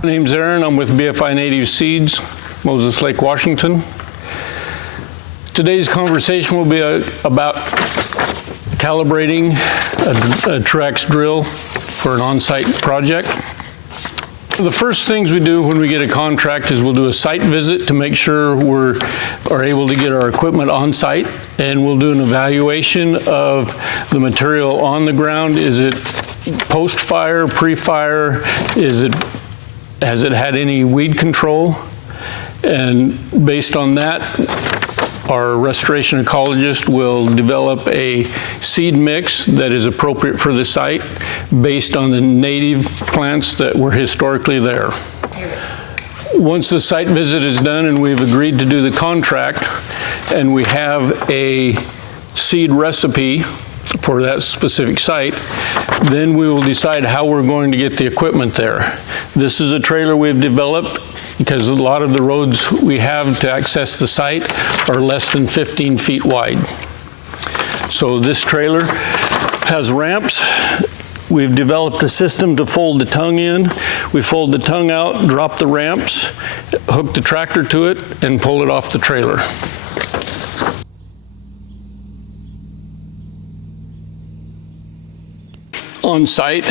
My name's Aaron. I'm with BFI Native Seeds, Moses Lake, Washington. Today's conversation will be about calibrating a Truax drill for an on-site project. The first things we do when we get a contract is we'll do a site visit to make sure we are able to get our equipment on site, and we'll do an evaluation of the material on the ground. Is it post-fire, pre-fire? Has it had any weed control? And based on that, our restoration ecologist will develop a seed mix that is appropriate for the site based on the native plants that were historically there. Once the site visit is done and we've agreed to do the contract and we have a seed recipe for that specific site, then we will decide how we're going to get the equipment there. This is a trailer we've developed because a lot of the roads we have to access the site are less than 15 feet wide. So this trailer has ramps. We've developed a system to fold the tongue in. We fold the tongue out, drop the ramps, hook the tractor to it, and pull it off the trailer. On site,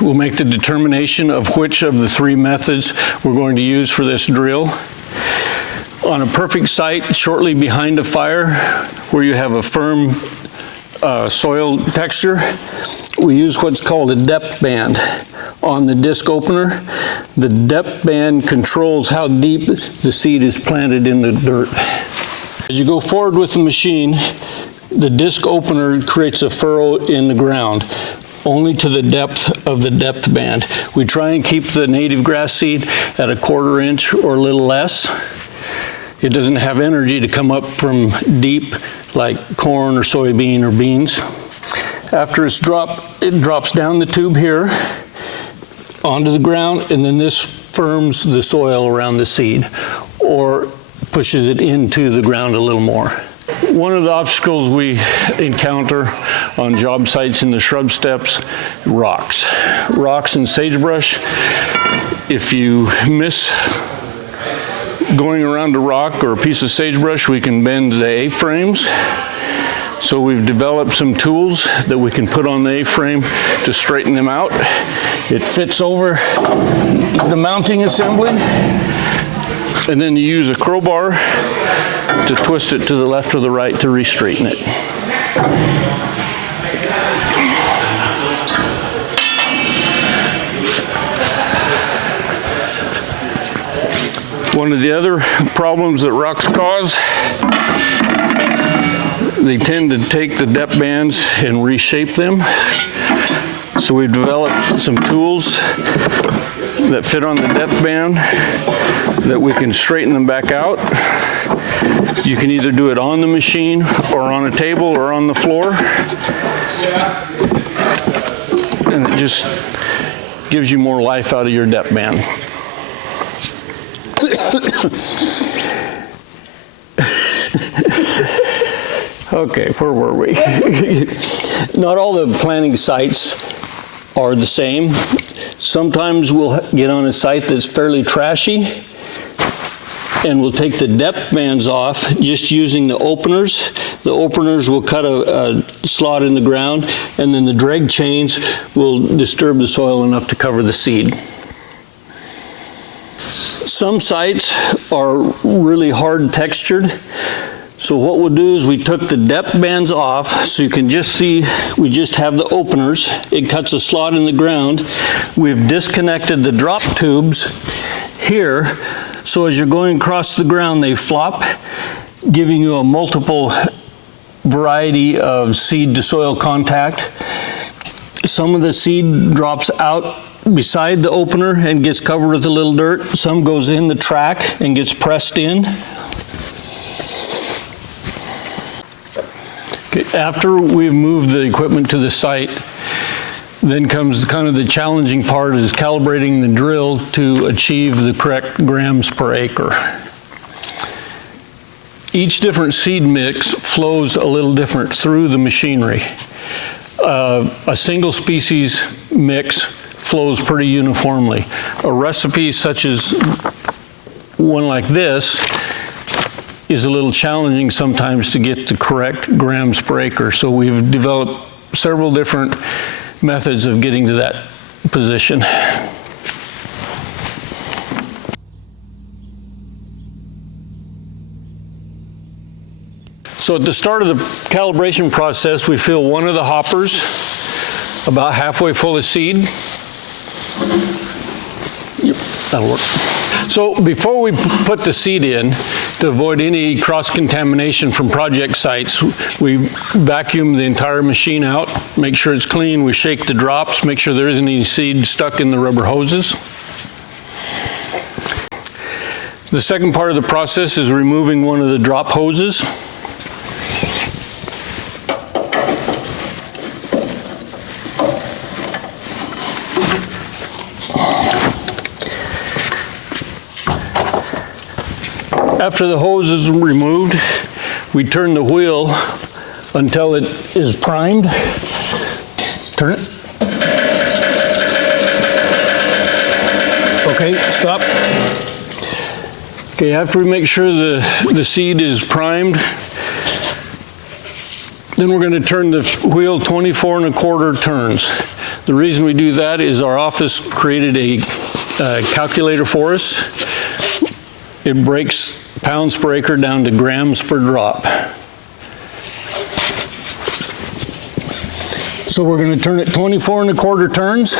we'll make the determination of which of the three methods we're going to use for this drill. On a perfect site, shortly behind a fire, where you have a firm soil texture, we use what's called a depth band on the disc opener. The depth band controls how deep the seed is planted in the dirt. As you go forward with the machine, the disc opener creates a furrow in the ground, only to the depth of the depth band. We try and keep the native grass seed at a 1/4 inch or a little less. It doesn't have energy to come up from deep like corn or soybean or beans. After it's dropped, it drops down the tube here onto the ground, and then this firms the soil around the seed or pushes it into the ground a little more. One of the obstacles we encounter on job sites in the shrub steppes, rocks and sagebrush. If you miss going around a rock or a piece of sagebrush, we can bend the A-frames. So we've developed some tools that we can put on the A-frame to straighten them out. It fits over the mounting assembly, and then you use a crowbar to twist it to the left or the right to re-straighten it. One of the other problems that rocks cause, they tend to take the depth bands and reshape them. So we've developed some tools that fit on the depth band that we can straighten them back out. You can either do it on the machine or on a table or on the floor. And it just gives you more life out of your depth band. Okay, where were we? Not all the planting sites are the same. Sometimes we'll get on a site that's fairly trashy, and we'll take the depth bands off just using the openers. The openers will cut a slot in the ground, and then the drag chains will disturb the soil enough to cover the seed. Some sites are really hard textured. So what we'll do is we took the depth bands off, so you can just see we just have the openers. It cuts a slot in the ground. We've disconnected the drop tubes here, so as you're going across the ground, they flop, giving you a multiple variety of seed to soil contact. Some of the seed drops out beside the opener and gets covered with a little dirt. Some goes in the track and gets pressed in. Okay, after we've moved the equipment to the site, then comes kind of the challenging part, is calibrating the drill to achieve the correct grams per acre. Each different seed mix flows a little different through the machinery. A single species mix flows pretty uniformly. A recipe such as one like this is a little challenging sometimes to get the correct grams per acre. So we've developed several different methods of getting to that position. So at the start of the calibration process, we fill one of the hoppers about halfway full of seed. Yep, that'll work. So before we put the seed in, to avoid any cross-contamination from project sites, we vacuum the entire machine out, make sure it's clean, we shake the drops, make sure there isn't any seed stuck in the rubber hoses. The second part of the process is removing one of the drop hoses. After the hose is removed, we turn the wheel until it is primed. Turn it. Okay, stop. Okay, after we make sure the seed is primed, then we're going to turn the wheel 24 1/4 turns. The reason we do that is our office created a calculator for us. It breaks pounds per acre down to grams per drop. So we're going to turn it 24 1/4 turns.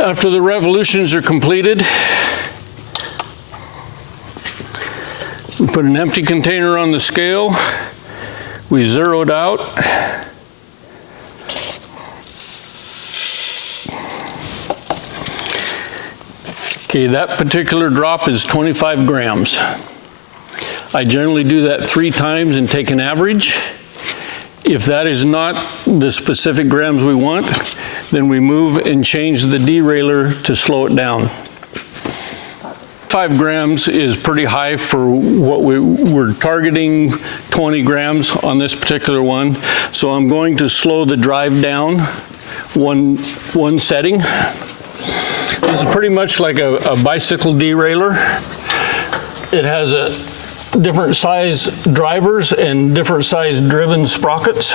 After the revolutions are completed, we put an empty container on the scale, we zero it out. Okay, that particular drop is 25 grams. I generally do that 3 times and take an average. If that is not the specific grams we want, then we move and change the derailer to slow it down. 5 grams is pretty high for what we're targeting, 20 grams on this particular one. So I'm going to slow the drive down one setting. This is pretty much like a bicycle derailleur. It has a different size drivers and different size driven sprockets.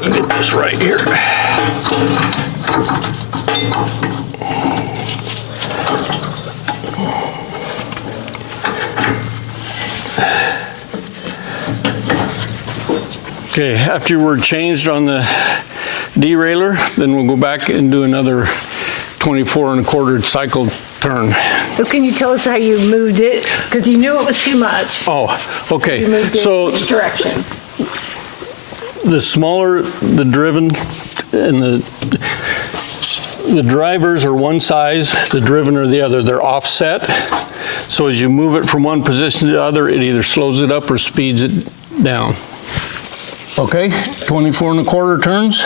Let me get this right here. Okay, after we're changed on the derailleur, then we'll go back and do another 24 1/4 cycle turn. So can you tell us how you moved it? Because you knew it was too much. Oh, okay. So you moved it which direction? The smaller the driven and the drivers are one size, the driven are the other. They're offset. So as you move it from one position to the other, it either slows it up or speeds it down. Okay, 24 1/4 turns.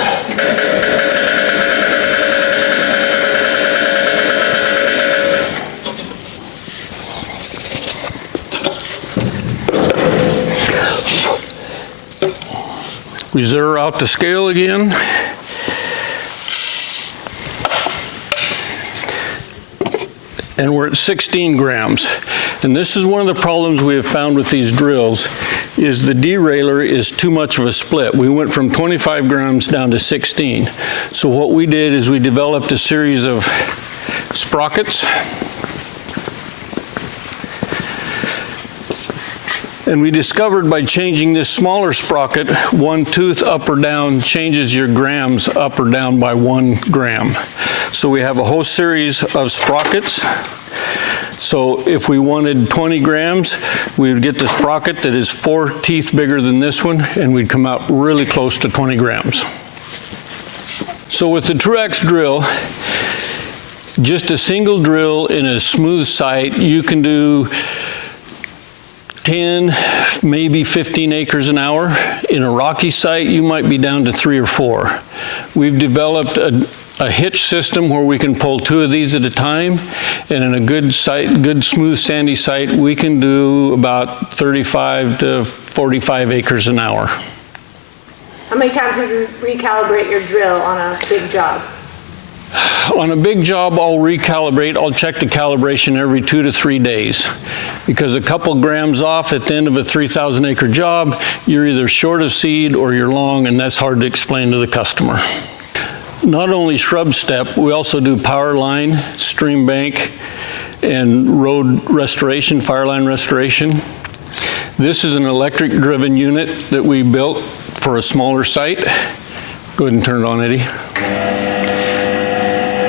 We zero out the scale again. And we're at 16 grams. And this is one of the problems we have found with these drills, is the derailleur is too much of a split. We went from 25 grams down to 16. So what we did is we developed a series of sprockets. And we discovered by changing this smaller sprocket, one tooth up or down changes your grams up or down by 1 gram. So we have a whole series of sprockets. So if we wanted 20 grams, we would get the sprocket that is 4 teeth bigger than this one, and we'd come out really close to 20 grams. So with the Truax drill, just a single drill in a smooth site, you can do 10, maybe 15 acres an hour. In a rocky site, you might be down to 3 or 4. We've developed a hitch system where we can pull 2 of these at a time, and in a good site, good smooth sandy site, we can do about 35 to 45 acres an hour. How many times would you recalibrate your drill on a big job? On a big job, I'll recalibrate. I'll check the calibration every 2 to 3 days, because a couple grams off at the end of a 3,000 acre job, you're either short of seed or you're long, and that's hard to explain to the customer. Not only shrub step, we also do power line, stream bank, and road restoration, fire line restoration. This is an electric driven unit that we built for a smaller site. Go ahead and turn it on, Eddie.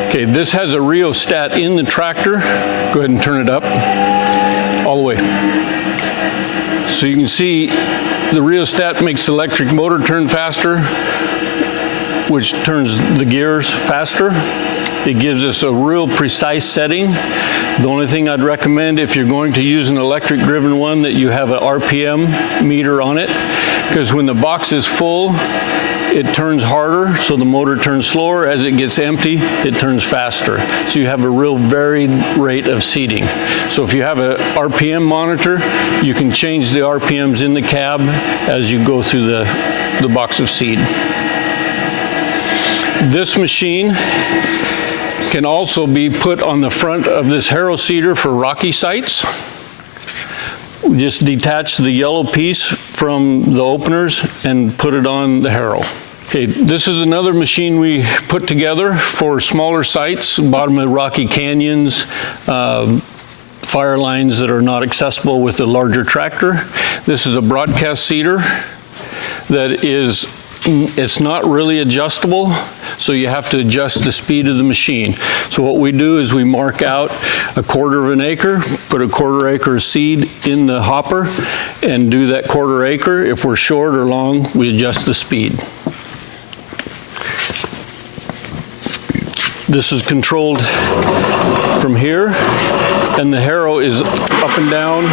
Okay, this has a rheostat in the tractor. Go ahead and turn it up all the way. So you can see the rheostat makes the electric motor turn faster, which turns the gears faster. It gives us a real precise setting. The only thing I'd recommend, if you're going to use an electric driven one, that you have an RPM meter on it, because when the box is full, it turns harder, so the motor turns slower. As it gets empty, it turns faster. So you have a real varied rate of seeding. So if you have a RPM monitor, you can change the RPMs in the cab as you go through the box of seed. This machine can also be put on the front of this harrow seeder for rocky sites. We just detach the yellow piece from the openers and put it on the harrow. Okay, this is another machine we put together for smaller sites, bottom of rocky canyons, fire lines that are not accessible with a larger tractor. This is a broadcast seeder that is, it's not really adjustable, so you have to adjust the speed of the machine. So what we do is we mark out a 1/4 of an acre, put a 1/4 acre of seed in the hopper, and do that 1/4 acre. If we're short or long, we adjust the speed. This is controlled from here, and the harrow is up and down.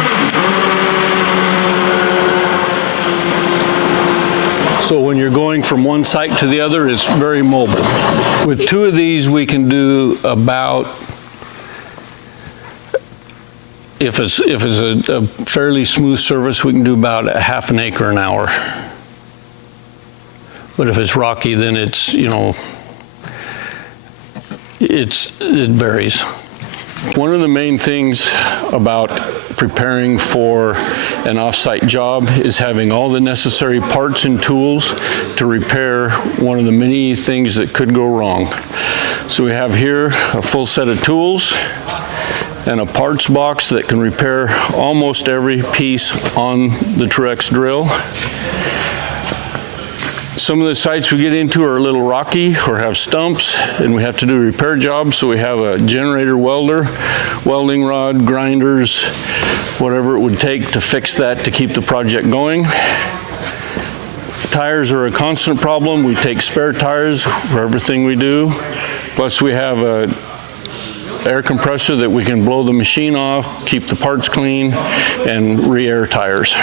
So when you're going from one site to the other, it's very mobile. With 2 of these, we can do about, if it's a fairly smooth surface, we can do about a 1/2 acre an hour. But if it's rocky, then it's, you know, it varies. One of the main things about preparing for an off-site job is having all the necessary parts and tools to repair one of the many things that could go wrong. So we have here a full set of tools and a parts box that can repair almost every piece on the Truax drill. Some of the sites we get into are a little rocky or have stumps, and we have to do repair jobs, so we have a generator welder, welding rod, grinders, whatever it would take to fix that to keep the project going. Tires are a constant problem. We take spare tires for everything we do. Plus we have a air compressor that we can blow the machine off, keep the parts clean, and re-air tires.